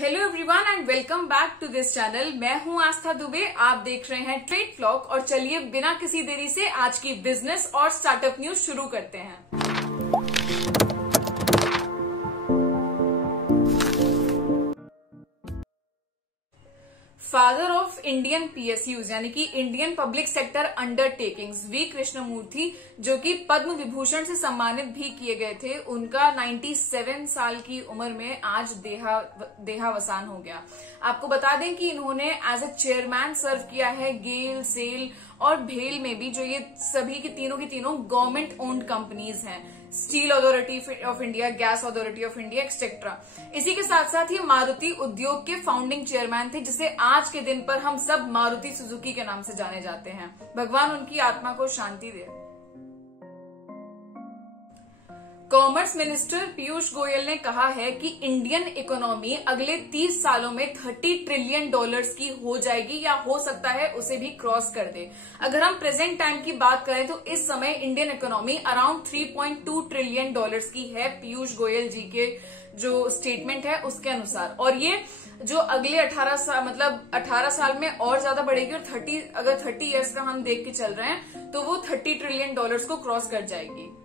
Hello everyone and welcome back to this channel. मैं हूं आस्था दुबे, आप देख रहे हैं ट्रेड व्लॉग। और चलिए बिना किसी देरी से आज की बिजनेस और स्टार्टअप न्यूज शुरू करते हैं। फादर ऑफ इंडियन पीएसयूज यानी कि Indian public sector undertakings V Krishnamurthy, जो कि पद्म विभूषण से सम्मानित भी किए गए थे, उनका 97 साल की उम्र में आज देहावसान हो गया। आपको बता दें कि इन्होंने एज अ चेयरमैन सर्व किया है गेल, सेल और भेल में भी, जो ये सभी की तीनों गवर्नमेंट ओन्ड कंपनीज हैं। Steel authority of India, gas authority of India etcetera. इसी के साथ साथ ये मारुति उद्योग के फाउंडिंग चेयरमैन थे, जिसे आज के दिन पर हम सब मारुति सुजुकी के नाम से जाने जाते हैं। भगवान उनकी आत्मा को शांति दे। कॉमर्स मिनिस्टर पीयूष गोयल ने कहा है कि इंडियन इकोनॉमी अगले 30 सालों में $30 ट्रिलियन की हो जाएगी, या हो सकता है उसे भी क्रॉस कर दे। अगर हम प्रेजेंट टाइम की बात करें तो इस समय इंडियन इकोनॉमी अराउंड $3.2 ट्रिलियन की है, पीयूष गोयल जी के जो स्टेटमेंट है उसके अनुसार। और ये जो अगले 18 साल में और ज्यादा बढ़ेगी, और अगर 30 ईयर्स का हम देख के चल रहे हैं तो वो $30 ट्रिलियन को क्रॉस कर जाएगी।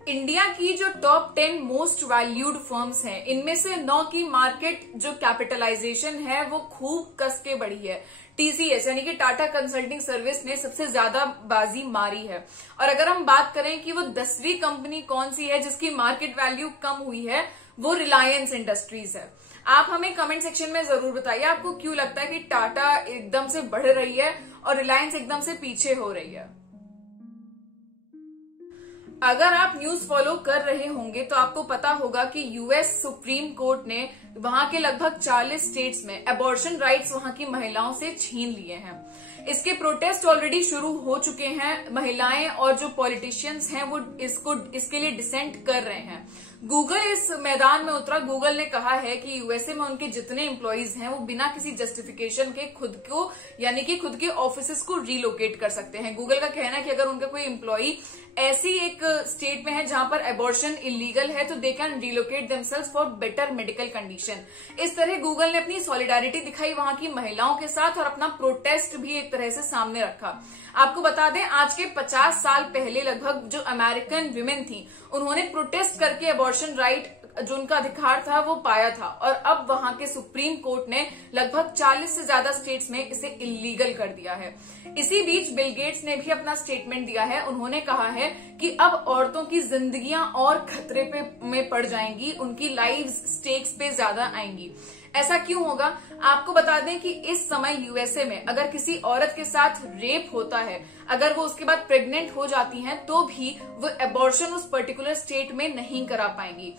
इंडिया की जो टॉप 10 मोस्ट वैल्यूड फर्म्स हैं, इनमें से 9 की मार्केट जो कैपिटलाइजेशन है वो खूब कस के बढ़ी है। टीसीएस यानी कि टाटा कंसल्टिंग सर्विस ने सबसे ज्यादा बाजी मारी है। और अगर हम बात करें कि वो 10वीं कंपनी कौन सी है जिसकी मार्केट वैल्यू कम हुई है, वो रिलायंस इंडस्ट्रीज है। आप हमें कमेंट सेक्शन में जरूर बताइए आपको क्यों लगता है कि टाटा एकदम से बढ़ रही है और रिलायंस एकदम से पीछे हो रही है। अगर आप न्यूज फॉलो कर रहे होंगे तो आपको पता होगा कि यूएस सुप्रीम कोर्ट ने वहां के लगभग 40 स्टेट्स में अबॉर्शन राइट्स वहां की महिलाओं से छीन लिए हैं। इसके प्रोटेस्ट ऑलरेडी शुरू हो चुके हैं। महिलाएं और जो पॉलिटिशियंस हैं वो इसके लिए डिसेंट कर रहे हैं। गूगल इस मैदान में उतरा। गूगल ने कहा है कि यूएसए में उनके जितने एम्प्लॉइज हैं वो बिना किसी जस्टिफिकेशन के खुद के ऑफिसेस को रिलोकेट कर सकते हैं। गूगल का कहना है कि अगर उनका कोई एम्प्लॉई ऐसी एक स्टेट में है जहां पर एबॉर्शन इलीगल है तो they can relocate themselves for better medical condition. इस तरह गूगल ने अपनी सॉलिडारिटी दिखाई वहां की महिलाओं के साथ और अपना प्रोटेस्ट भी एक तरह से सामने रखा। आपको बता दें, आज के 50 साल पहले लगभग जो अमेरिकन विमेन थी, उन्होंने प्रोटेस्ट करके एबॉर्शन राइट जो उनका अधिकार था वो पाया था। और अब वहां के सुप्रीम कोर्ट ने लगभग 40 से ज्यादा स्टेट्स में इसे इलीगल कर दिया है। इसी बीच बिल गेट्स ने भी अपना स्टेटमेंट दिया है। उन्होंने कहा है कि अब औरतों की जिंदगियां और खतरे में पड़ जाएंगी, उनकी लाइव्स स्टेक्स पे ज्यादा आएंगी। ऐसा क्यों होगा? आपको बता दें कि इस समय यूएसए में अगर किसी औरत के साथ रेप होता है, अगर वो उसके बाद प्रेग्नेंट हो जाती हैं, तो भी वो एबॉर्शन उस पर्टिकुलर स्टेट में नहीं करा पाएंगी,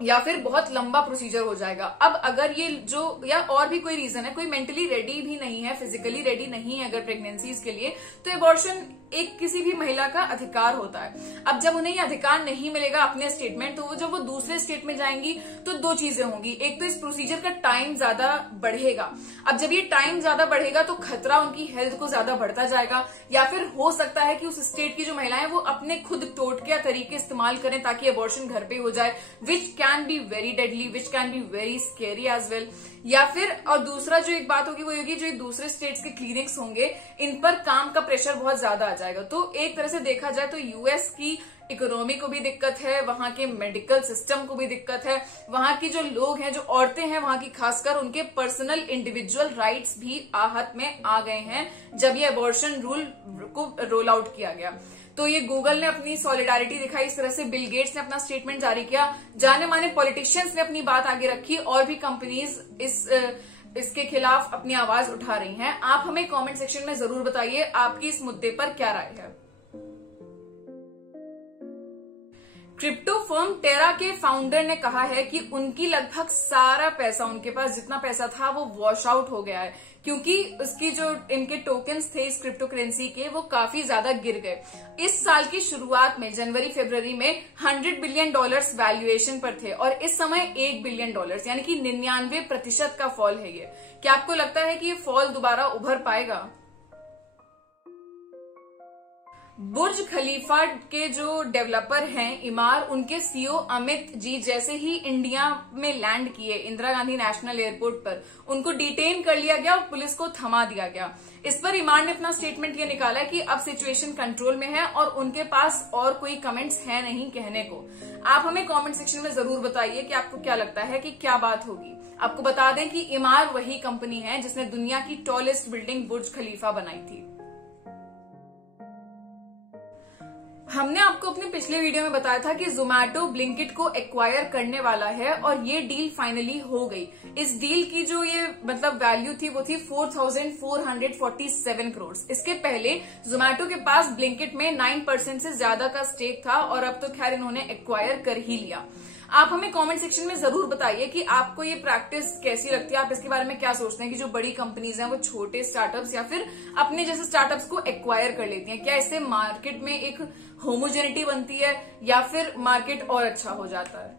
या फिर बहुत लंबा प्रोसीजर हो जाएगा। अब अगर ये जो या और भी कोई रीजन है, कोई मेंटली रेडी भी नहीं है, फिजिकली रेडी नहीं है अगर प्रेगनेंसीज के लिए, तो एबॉर्शन एक किसी भी महिला का अधिकार होता है। अब जब उन्हें ये अधिकार नहीं मिलेगा अपने स्टेट में, तो जब वो दूसरे स्टेट में जाएंगी तो दो चीजें होंगी। एक तो इस प्रोसीजर का टाइम ज्यादा बढ़ेगा। अब जब ये टाइम ज्यादा बढ़ेगा तो खतरा उनकी हेल्थ को ज्यादा बढ़ता जाएगा, या फिर हो सकता है कि उस स्टेट की जो महिलाएं वो अपने खुद टोटके या तरीके इस्तेमाल करें ताकि एबॉर्शन घर पे हो जाए, which can be very deadly, which can be very scary as well. या फिर और दूसरा जो एक बात होगी वो होगी, जो दूसरे स्टेट्स के क्लिनिक्स होंगे, इन पर काम का प्रेशर बहुत ज्यादा आ जाएगा। तो एक तरह से देखा जाए तो यूएस की इकोनॉमी को भी दिक्कत है, वहां के मेडिकल सिस्टम को भी दिक्कत है, वहां की जो लोग हैं, जो औरतें हैं वहां की, खासकर उनके पर्सनल इंडिविजुअल राइट्स भी आहत में आ गए हैं जब ये अबॉर्शन रूल को रोल आउट किया गया। तो ये गूगल ने अपनी सॉलिडारिटी दिखाई, इस तरह से बिल गेट्स ने अपना स्टेटमेंट जारी किया, जाने माने पॉलिटिशियंस ने अपनी बात आगे रखी, और भी कंपनीज इसके खिलाफ अपनी आवाज उठा रही हैं। आप हमें कमेंट सेक्शन में जरूर बताइए आपकी इस मुद्दे पर क्या राय है। क्रिप्टो फर्म टेरा के फाउंडर ने कहा है कि उनकी लगभग सारा पैसा, उनके पास जितना पैसा था वो वॉश आउट हो गया है, क्योंकि उसकी जो इनके टोकन्स थे इस क्रिप्टो करेंसी के, वो काफी ज्यादा गिर गए। इस साल की शुरुआत में जनवरी फरवरी में $100 बिलियन वैल्यूएशन पर थे, और इस समय $1 बिलियन यानी कि 99% का फॉल है ये। क्या आपको लगता है कि ये फॉल दोबारा उभर पाएगा? बुर्ज खलीफा के जो डेवलपर हैं इमार, उनके सीईओ अमित जी जैसे ही इंडिया में लैंड किए इंदिरा गांधी नेशनल एयरपोर्ट पर, उनको डिटेन कर लिया गया और पुलिस को थमा दिया गया। इस पर इमार ने अपना स्टेटमेंट ये निकाला कि अब सिचुएशन कंट्रोल में है और उनके पास और कोई कमेंट्स है नहीं कहने को। आप हमें कमेंट सेक्शन में जरूर बताइए कि आपको क्या लगता है कि क्या बात होगी। आपको बता दें कि इमार वही कंपनी है जिसने दुनिया की टॉलेस्ट बिल्डिंग बुर्ज खलीफा बनाई थी। हमने आपको अपने पिछले वीडियो में बताया था कि जोमैटो ब्लिंकिट को एक्वायर करने वाला है और ये डील फाइनली हो गई। इस डील की जो ये वैल्यू थी वो थी 4,447 करोड़। इसके पहले जोमैटो के पास ब्लिंकिट में 9% से ज्यादा का स्टेक था और अब तो खैर इन्होंने एक्वायर कर ही लिया। आप हमें कमेंट सेक्शन में जरूर बताइए कि आपको ये प्रैक्टिस कैसी लगती है, आप इसके बारे में क्या सोचते हैं कि जो बड़ी कंपनीज हैं वो छोटे स्टार्टअप्स या फिर अपने जैसे स्टार्टअप्स को एक्वायर कर लेती हैं। क्या इससे मार्केट में एक होमोजेनिटी बनती है या फिर मार्केट और अच्छा हो जाता है।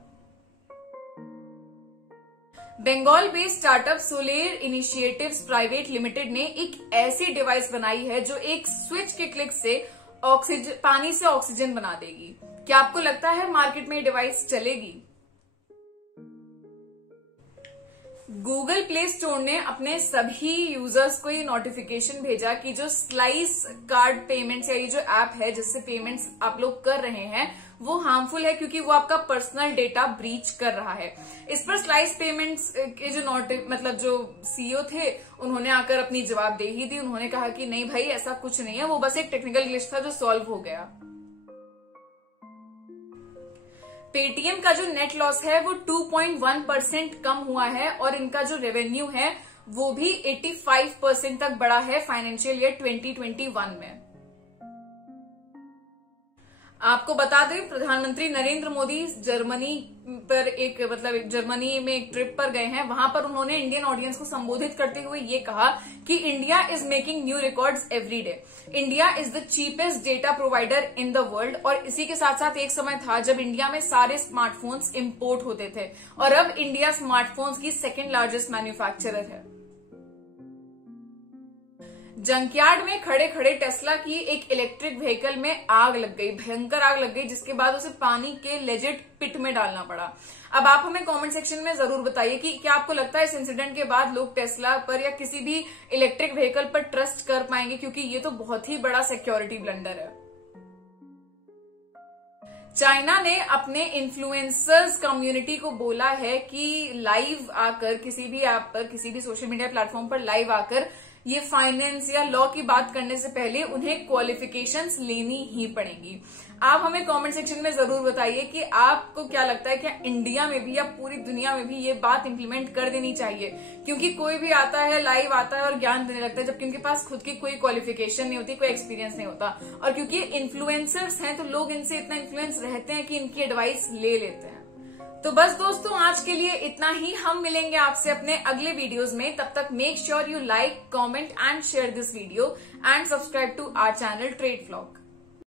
बंगाल बेस्ड स्टार्टअप सोलेर इनिशिएटिव्स प्राइवेट लिमिटेड ने एक ऐसी डिवाइस बनाई है जो एक स्विच के क्लिक से पानी से ऑक्सीजन बना देगी। क्या आपको लगता है मार्केट में ये डिवाइस चलेगी? गूगल प्ले स्टोर ने अपने सभी यूजर्स को ये नोटिफिकेशन भेजा कि जो स्लाइस कार्ड पेमेंट्स या ये जो ऐप है जिससे पेमेंट्स आप लोग कर रहे हैं वो हार्मफुल है क्योंकि वो आपका पर्सनल डेटा ब्रीच कर रहा है। इस पर स्लाइस पेमेंट्स के जो जो सीईओ थे उन्होंने आकर अपनी जवाबदेही दी। उन्होंने कहा कि नहीं भाई ऐसा कुछ नहीं है, वो बस एक टेक्निकल ग्लिच था जो सॉल्व हो गया। पेटीएम का जो नेट लॉस है वो 2.1% कम हुआ है और इनका जो रेवेन्यू है वो भी 85% तक बढ़ा है फाइनेंशियल ईयर 2021 में। आपको बता दें प्रधानमंत्री नरेंद्र मोदी जर्मनी पर जर्मनी में एक ट्रिप पर गए हैं। वहां पर उन्होंने इंडियन ऑडियंस को संबोधित करते हुए ये कहा कि India is making new records every day, India is the cheapest data provider in the world. और इसी के साथ साथ एक समय था जब इंडिया में सारे स्मार्टफोन्स इंपोर्ट होते थे और अब इंडिया स्मार्टफोन्स की सेकेंड लार्जेस्ट मैन्युफैक्चरर है। जंकयार्ड में खड़े खड़े टेस्ला की एक इलेक्ट्रिक व्हीकल में आग लग गई, भयंकर आग लग गई, जिसके बाद उसे पानी के लेजेड पिट में डालना पड़ा। अब आप हमें कमेंट सेक्शन में जरूर बताइए कि क्या आपको लगता है इस इंसिडेंट के बाद लोग टेस्ला पर या किसी भी इलेक्ट्रिक व्हीकल पर ट्रस्ट कर पाएंगे, क्योंकि ये तो बहुत ही बड़ा सिक्योरिटी ब्लंडर है। चाइना ने अपने इन्फ्लुएंसर्स कम्युनिटी को बोला है कि लाइव आकर किसी भी ऐप पर, किसी भी सोशल मीडिया प्लेटफॉर्म पर लाइव आकर ये फाइनेंस या लॉ की बात करने से पहले उन्हें क्वालिफिकेशंस लेनी ही पड़ेंगी। आप हमें कमेंट सेक्शन में जरूर बताइए कि आपको क्या लगता है, क्या इंडिया में भी या पूरी दुनिया में भी ये बात इंप्लीमेंट कर देनी चाहिए? क्योंकि कोई भी आता है, लाइव आता है और ज्ञान देने लगता है, जबकि उनके पास खुद की कोई क्वालिफिकेशन नहीं होती, कोई एक्सपीरियंस नहीं होता। और क्योंकि इन्फ्लुएंसर्स हैं तो लोग इनसे इतना इन्फ्लुएंस रहते हैं कि इनकी एडवाइस ले लेते हैं। तो बस दोस्तों आज के लिए इतना ही। हम मिलेंगे आपसे अपने अगले वीडियोस में। तब तक make sure you like, comment and share this video and subscribe to our channel Trade vlog.